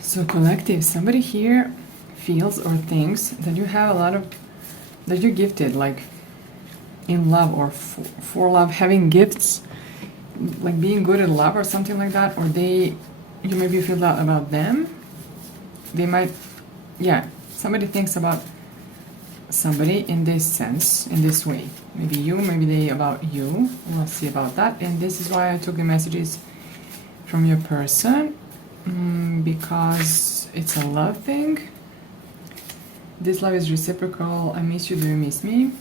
So collective, somebody here feels or thinks that you have a lot of, that you're gifted, like in love or for love, having gifts, like being good at love or something like that, or you maybe feel that about them. They might, yeah, somebody thinks about somebody in this sense, in this way. Maybe you, maybe they about you. We'll see about that. And this is why I took the messages from your person, because it's a love thing. This love is reciprocal. I miss you, do you miss me?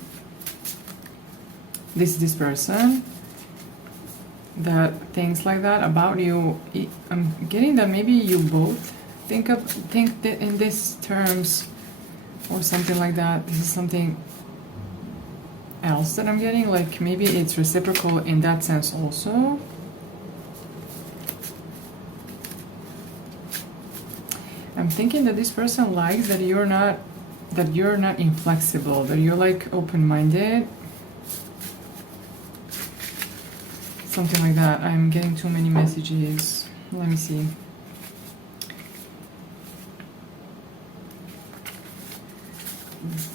This person that thinks like that about you. I'm getting that maybe you both think that in these terms or something like that. This is something else that I'm getting, like maybe it's reciprocal in that sense also. I'm thinking that this person likes that you're not inflexible, that you're like open-minded, something like that. I'm getting too many messages. Let me see.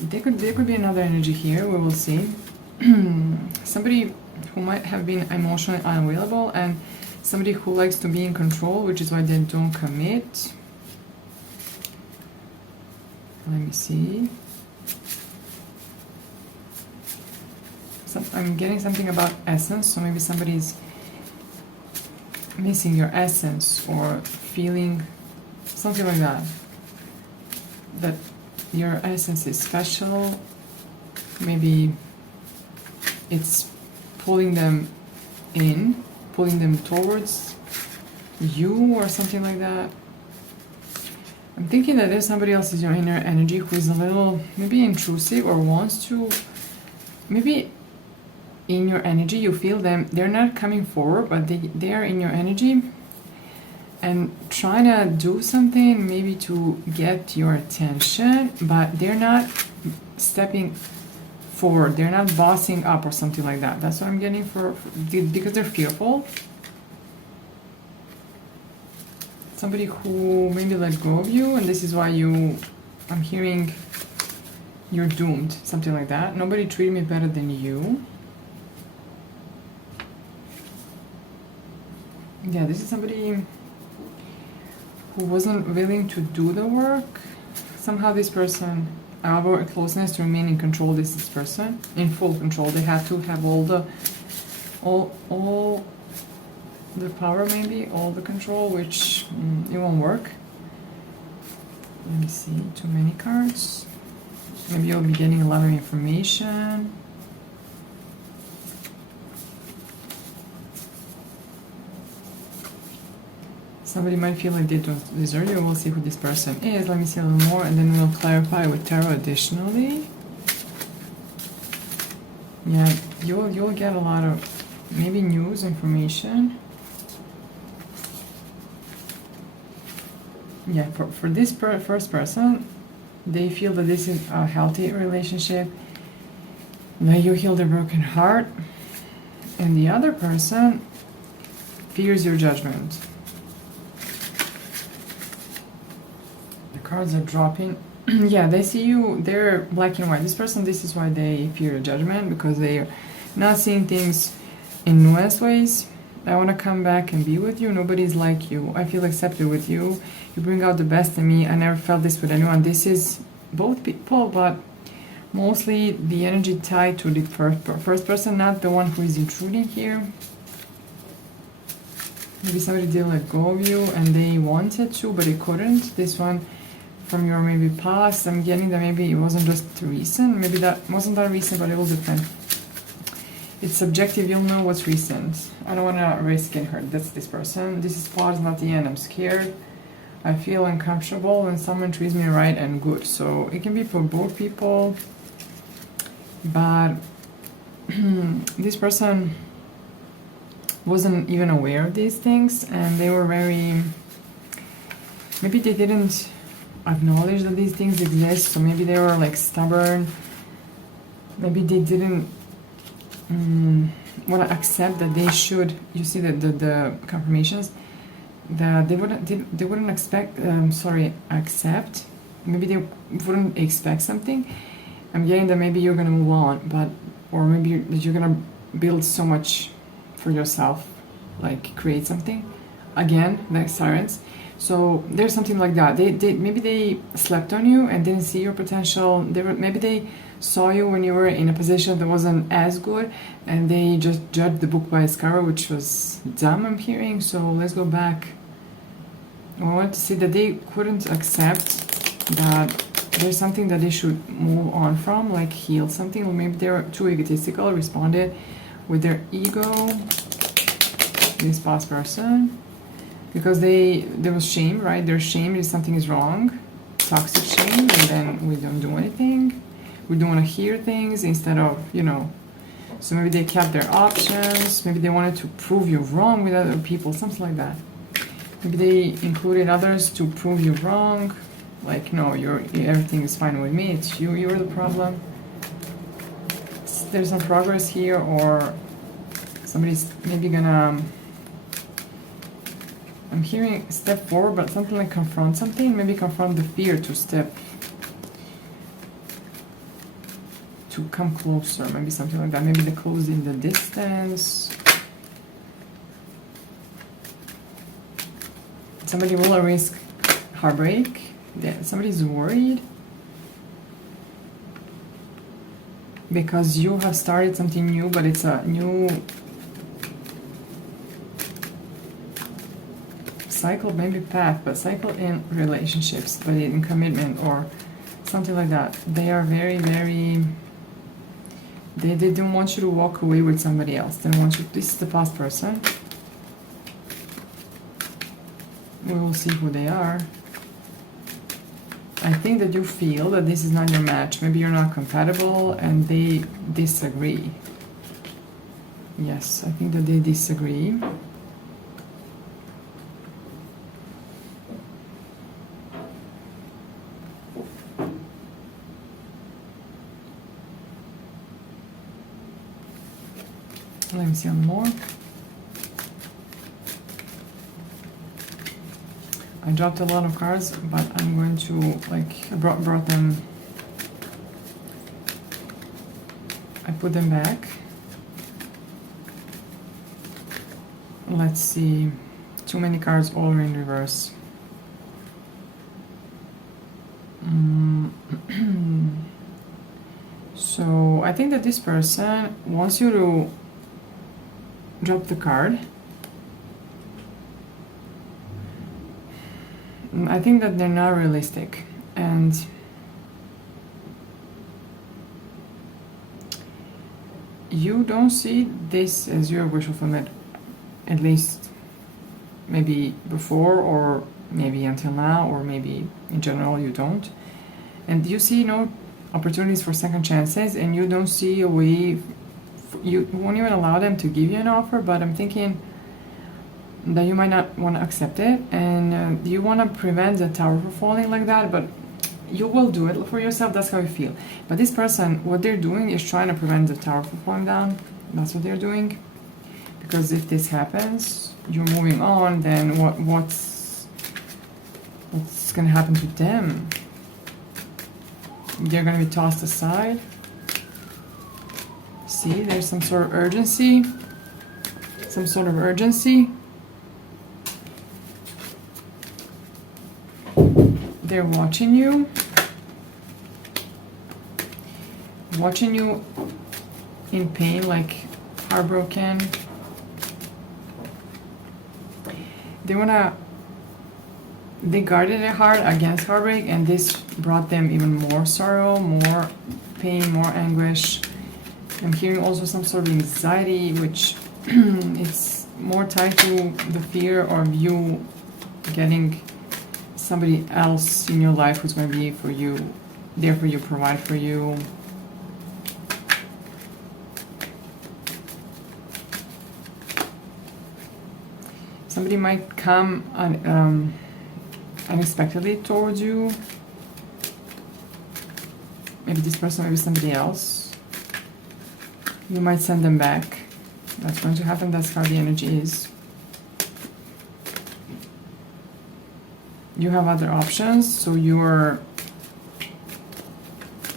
There could be another energy here. We will see. Somebody who might have been emotionally unavailable, and somebody who likes to be in control, which is why they don't commit. Let me see. I'm getting something about essence, so maybe somebody's missing your essence or feeling something like that. That your essence is special. Maybe it's pulling them in, pulling them towards you or something like that. I'm thinking that there's somebody else in your inner energy who is a little maybe intrusive or wants to, maybe in your energy you feel them, they're not coming forward, but they are in your energy and trying to do something maybe to get your attention, but they're not stepping forward, they're not bossing up or something like that. That's what I'm getting because they're fearful. Somebody who maybe let go of you, and this is why I'm hearing you're doomed, something like that. Nobody treated me better than you. Yeah, this is somebody who wasn't willing to do the work. Somehow this person, our closeness to remain in control, this person, in full control. They have to have all the power, maybe, all the control, which it won't work. Let me see, too many cards. Maybe you'll be getting a lot of information. Somebody might feel like they don't deserve you. We'll see who this person is. Let me see a little more, and then we'll clarify with tarot additionally. Yeah, you'll get a lot of maybe news, information. Yeah, for this first person, they feel that this is a healthy relationship, that you heal their broken heart, and the other person fears your judgment. The cards are dropping. Yeah, they see you, they're black and white. This person, this is why they fear your judgment, because they're not seeing things in nuanced ways. I want to come back and be with you. Nobody's like you. I feel accepted with you. You bring out the best in me. I never felt this with anyone. This is both people, but mostly the energy tied to the first person, not the one who is intruding here. Maybe somebody did let go of you and they wanted to, but they couldn't. This one from your maybe past, I'm getting that maybe it wasn't just recent. Maybe that wasn't that recent, but it will depend. It's subjective, you'll know what's recent. I don't want to risk getting hurt. That's this person. This is pause, not the end. I'm scared. I feel uncomfortable when someone treats me right and good. So it can be for both people. But this person wasn't even aware of these things, and they were very, maybe they didn't acknowledge that these things exist, so maybe they were like stubborn. Maybe they didn't want to accept that they should. You see that the confirmations, that they wouldn't accept. Maybe they wouldn't expect something. I'm getting that maybe you're gonna move on, but or maybe you're gonna build so much for yourself, like create something again, like sirens. So there's something like that. They maybe they slept on you and didn't see your potential. Maybe they saw you when you were in a position that wasn't as good, and they just judged the book by its cover, which was dumb, I'm hearing. So let's go back. I want to see that they couldn't accept that there's something that they should move on from, like heal something, or maybe they're too egotistical, responded with their ego, this past person, because there was shame, right? Their shame is something is wrong, toxic shame, and then we don't do anything. We don't want to hear things instead of, so maybe they kept their options, maybe they wanted to prove you wrong with other people, something like that. Maybe they included others to prove you wrong, like, no, everything is fine with me, it's you're the problem. There's some progress here, or somebody's maybe gonna, I'm hearing step forward, but something like confront something, maybe confront the fear to come closer, maybe something like that. Maybe they close in the distance. Somebody will risk heartbreak. Somebody's worried because you have started something new, but it's a new cycle, maybe path, but cycle in relationships, but in commitment or something like that. They are very, very, they don't want you to walk away with somebody else. They want you, this is the past person. We will see who they are. I think that you feel that this is not your match. Maybe you're not compatible and they disagree. Yes, I think that they disagree. Let me see on more. I dropped a lot of cards, but I'm going to, like, I brought them, I put them back. Let's see, too many cards all in reverse. So I think that this person wants you to drop the card. I think that they're not realistic, and you don't see this as your wish fulfillment, at least maybe before, or maybe until now, or maybe in general you don't. And you see no opportunities for second chances, and you don't see a way, you won't even allow them to give you an offer, but I'm thinking that you might not want to accept it, and you want to prevent the tower from falling like that, but you will do it for yourself. That's how you feel. But this person, what they're doing is trying to prevent the tower from falling down. That's what they're doing, because if this happens, you're moving on, then what's gonna happen to them? They're gonna be tossed aside. See, there's some sort of urgency, They're watching you in pain, like heartbroken. They guarded their heart against heartbreak, and this brought them even more sorrow, more pain, more anguish. I'm hearing also some sort of anxiety, which it's more tied to the fear of you getting somebody else in your life who's going to be for you, there for you, provide for you. Somebody might come unexpectedly towards you. Maybe this person, maybe somebody else. You might send them back. That's going to happen. That's how the energy is. you have other options, so you're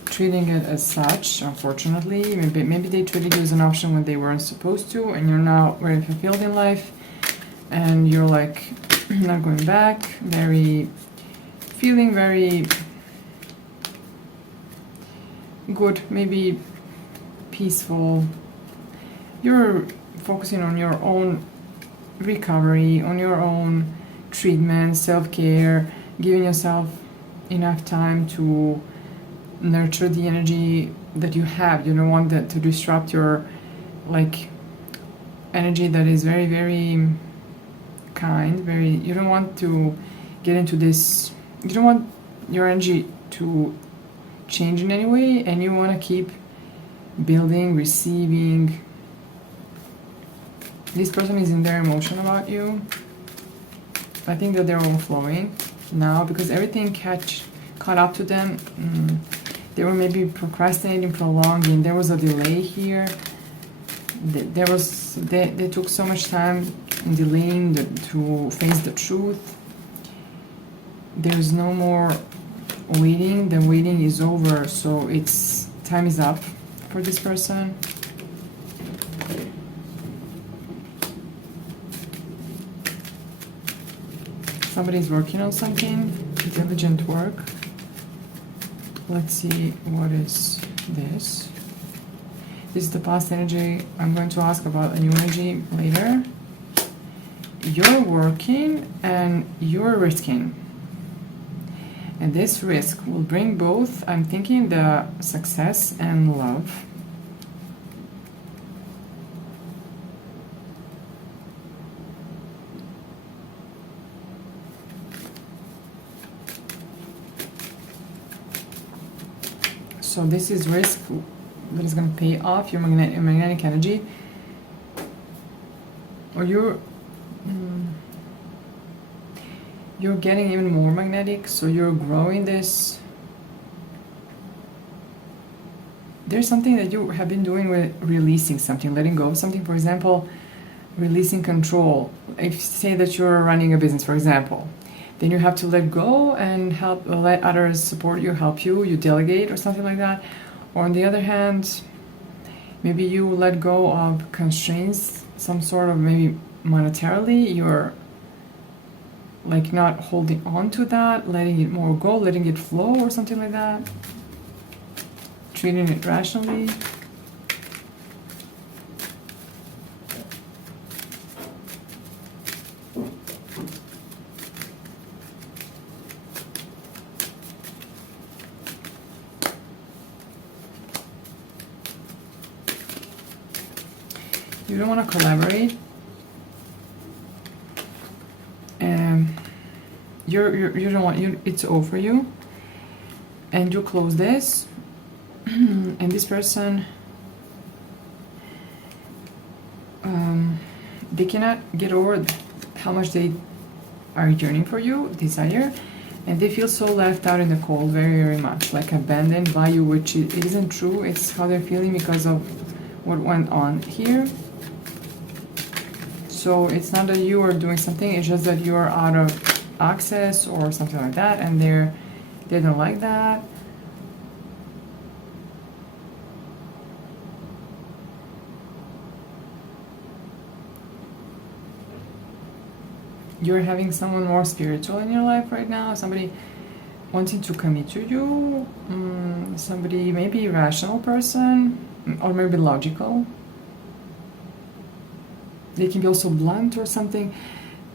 treating it as such, unfortunately. Maybe they treated you as an option when they weren't supposed to, and you're now very fulfilled in life, and you're like not going back, feeling very good, maybe peaceful. You're focusing on your own recovery, on your own treatment, self-care, giving yourself enough time to nurture the energy that you have. You don't want that to disrupt your like energy that is very, very kind, you don't want to get into this, you don't want your energy to change in any way, and you want to keep building, receiving. This person is in their emotion about you. I think that they're overflowing now because everything caught up to them. They were maybe procrastinating, prolonging. There was a delay here. They took so much time in delaying to face the truth. There's no more waiting. The waiting is over, so time is up for this person. Somebody's working on something, diligent work. Let's see, what is this? This is the past energy. I'm going to ask about a new energy later. You're working and you're risking. And this risk will bring both, I'm thinking, the success and love. So this is risk that is going to pay off your magnetic energy, or you're getting even more magnetic, so you're growing this. There's something that you have been doing with releasing something, letting go of something. For example, releasing control. If say that you're running a business, for example, then you have to let go and let others support you, help you, you delegate or something like that. Or on the other hand, maybe you let go of constraints, some sort of, maybe monetarily, you're like not holding on to that, letting it more go, letting it flow or something like that. Treating it rationally. You don't want to collaborate. You don't want, it's over you. And you close this. And this person, they cannot get over how much they are yearning for you, desire, and they feel so left out in the cold, very, very much, like abandoned by you, which it isn't true. It's how they're feeling because of what went on here. So it's not that you are doing something, it's just that you're out of access or something like that, and they don't like that. You're having someone more spiritual in your life right now, somebody wanting to commit to you, somebody maybe rational person, or maybe logical. They can be also blunt or something,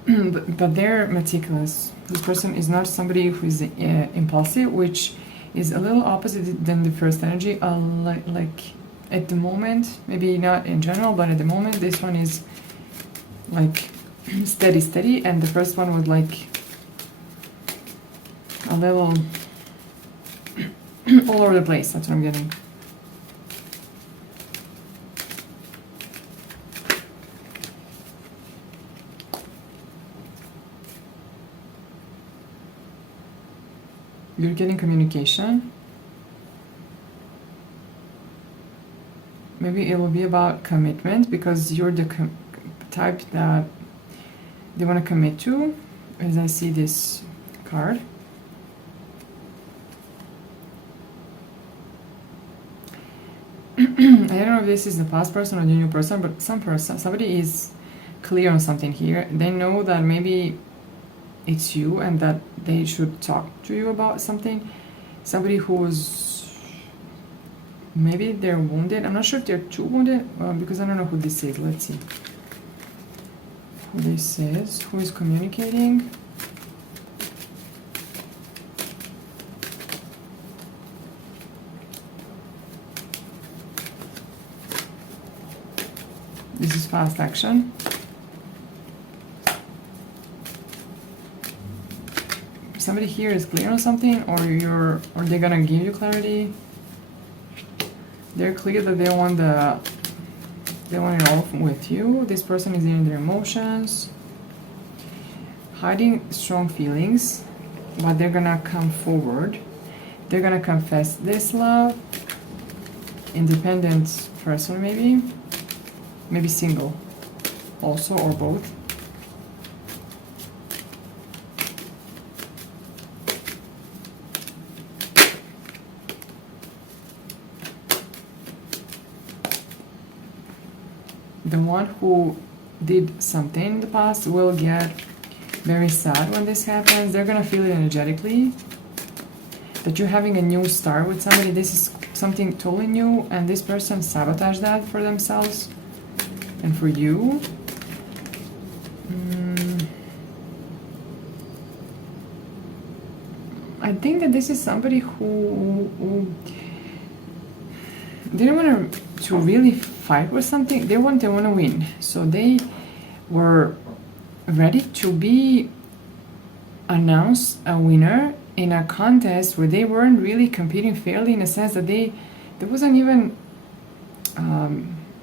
but they're meticulous. This person is not somebody who is impulsive, which is a little opposite than the first energy. Like at the moment, maybe not in general, but at the moment, this one is like steady, and the first one was like a little all over the place. That's what I'm getting. You're getting communication. Maybe it will be about commitment, because you're the type that they want to commit to, as I see this card. I don't know if this is the past person or the new person, but somebody is clear on something here. They know that maybe it's you and that they should talk to you about something. Somebody who's, maybe they're wounded. I'm not sure if they're too wounded, because I don't know who this is. Let's see who this is. Who is communicating? This is fast action. Somebody here is clear on something, or they're gonna give you clarity. They're clear that they want it all with you. This person is in their emotions, hiding strong feelings, but they're gonna come forward. They're gonna confess this love. Independent person, maybe single also, or both. The one who did something in the past will get very sad when this happens. They're gonna feel it energetically that you're having a new start with somebody. This is something totally new, and this person sabotaged that for themselves and for you. I think that this is somebody who didn't want to really fight with something. They want to win. So they were ready to be announced a winner in a contest where they weren't really competing fairly, in a sense that there wasn't even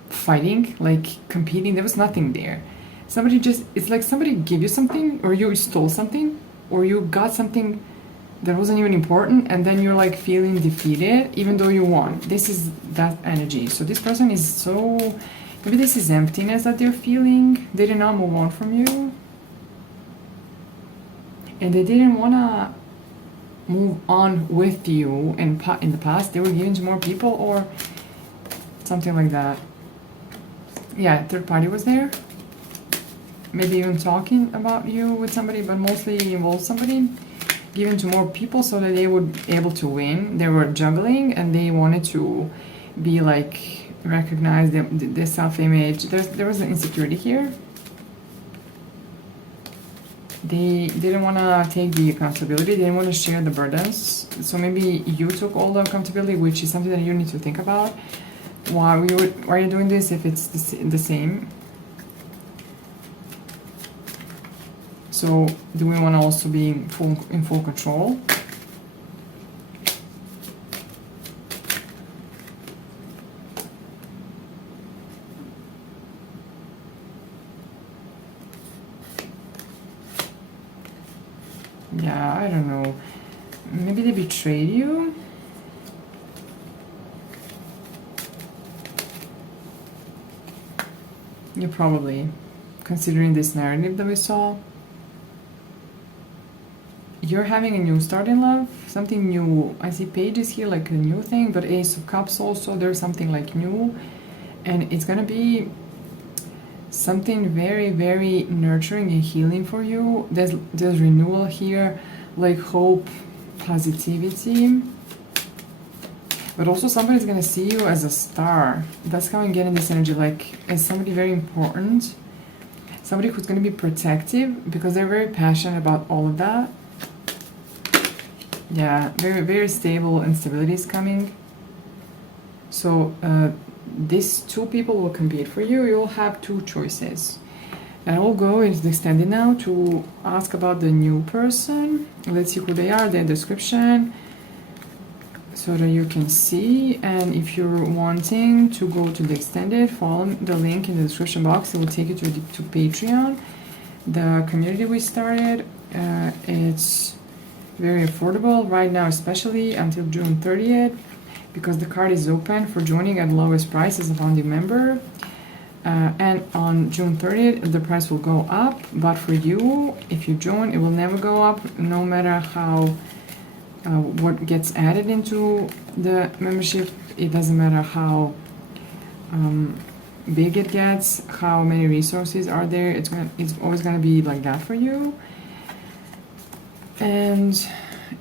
fighting, like competing. There was nothing there. It's like somebody gave you something, or you stole something, or you got something that wasn't even important, and then you're like feeling defeated even though you won. This is that energy. So this person is so, maybe this is emptiness that they're feeling. They did not move on from you, and they didn't want to move on with you in the past. They were giving to more people or something like that. Yeah, third party was there, maybe even talking about you with somebody, but mostly involved somebody, given to more people so that they would be able to win. They were juggling and they wanted to be like recognized, their self-image. There was an insecurity here. They didn't want to take the accountability. They didn't want to share the burdens. So maybe you took all the accountability, which is something that you need to think about. Why are you doing this if it's the same? So do we want to also be in full control? Yeah, I don't know. Maybe they betrayed you? You probably, considering this narrative that we saw. You're having a new start in love, something new. I see pages here, like a new thing, but Ace of Cups also, there's something like new. And it's gonna be something very, very nurturing and healing for you. There's renewal here, like hope, positivity. But also somebody's gonna see you as a star. That's how I'm getting this energy, like as somebody very important. Somebody who's gonna be protective, because they're very passionate about all of that. Yeah, very, very stable, and stability is coming. So these two people will compete for you. You'll have two choices. And I will go into the extended now to ask about the new person. Let's see who they are, their description, so that you can see. And if you're wanting to go to the extended, follow the link in the description box. It will take you to Patreon, the community we started. It's very affordable right now, especially until June 30th, because the card is open for joining at lowest price as a founding member. And on June 30th, the price will go up. But for you, if you join, it will never go up, no matter how what gets added into the membership. It doesn't matter how big it gets, how many resources are there. It's always gonna be like that for you. And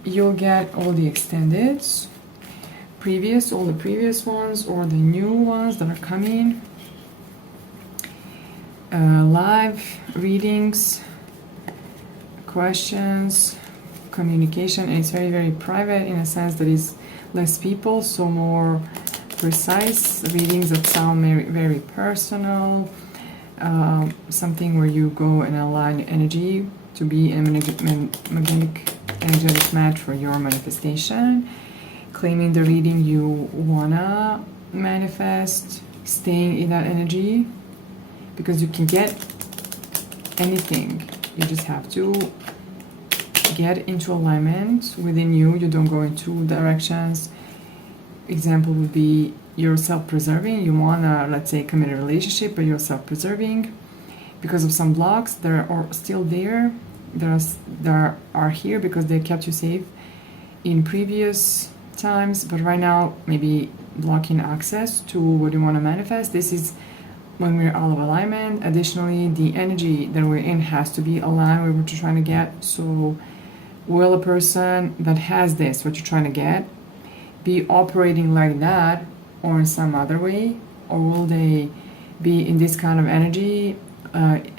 you'll get all the extendeds, all the previous ones, or the new ones that are coming. Live readings, questions, communication, and it's very, very private in a sense that is less people, so more precise readings that sound very, very personal, something where you go and align energy to be a magnetic energetic match for your manifestation, claiming the reading you wanna manifest, staying in that energy, because you can get anything. You just have to get into alignment within you. You don't go in two directions. Example would be you're self-preserving. You wanna, let's say, commit a relationship, but you're self-preserving because of some blocks that are still there. That are here because they kept you safe in previous times, but right now maybe blocking access to what you want to manifest. This is when we're out of alignment. Additionally, the energy that we're in has to be aligned with what you're trying to get. So will a person that has this, what you're trying to get, be operating like that or in some other way? Or will they be in this kind of energy,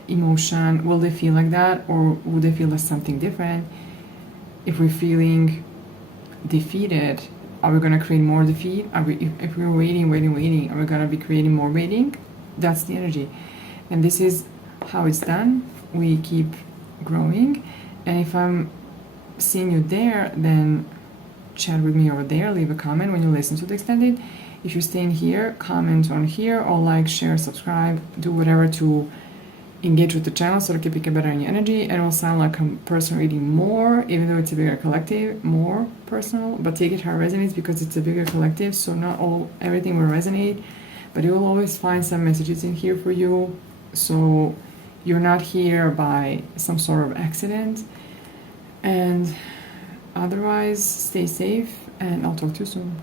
emotion? Will they feel like that, or will they feel like something different? If we're feeling defeated, are we going to create more defeat? If we're waiting, are we going to be creating more waiting? That's the energy. And this is how it's done. We keep growing. And if I'm seeing you there, then chat with me over there. Leave a comment when you listen to the extended. If you're staying here, comment on here, or like, share, subscribe, do whatever to engage with the channel so that I can pick a better energy. And it will sound like a personal reading more, even though it's a bigger collective, more personal, but take it how it resonates because it's a bigger collective. So not everything will resonate, but you will always find some messages in here for you. So you're not here by some sort of accident. And otherwise, stay safe, and I'll talk to you soon.